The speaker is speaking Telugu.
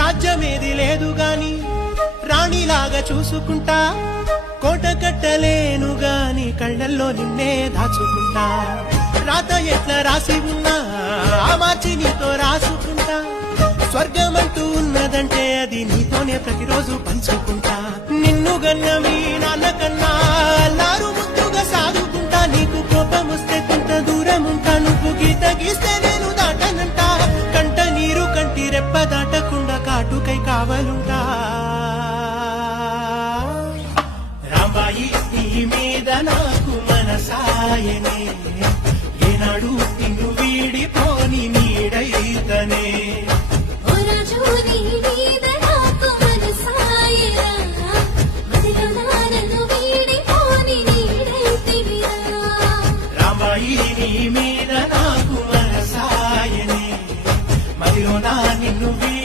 రాజ్యమేది లేదు గాని రాణిలాగా చూసుకుంటా, కోట కట్టలేను గాని కళ్ళల్లో నిన్నే దాచుకుంటా. రాత ఎట్లా రాసి ఉన్నా మార్చి నీతో రాసుకుంటా, స్వర్గమంటూ ఉన్నదంటే అది నీతోనే ప్రతిరోజు పంచుకుంటా. నిన్ను గన్న మీ నాన్న కన్నా అల్లారు ముద్దుగా సాదుకుంటా, నీకు కోపం వస్తే కొంత దూరం ఉంటా, నువ్వు గీత గీస్తే నేను దాటనంటా, కంట నీరు కంటి రెప్ప దాటకుండా కాటుకై కావలుంటా. రాంబాయి నీ మీద నాకు మనసాయనే, ఏనాడు నిన్ను వీడిపోని నీడైతనే.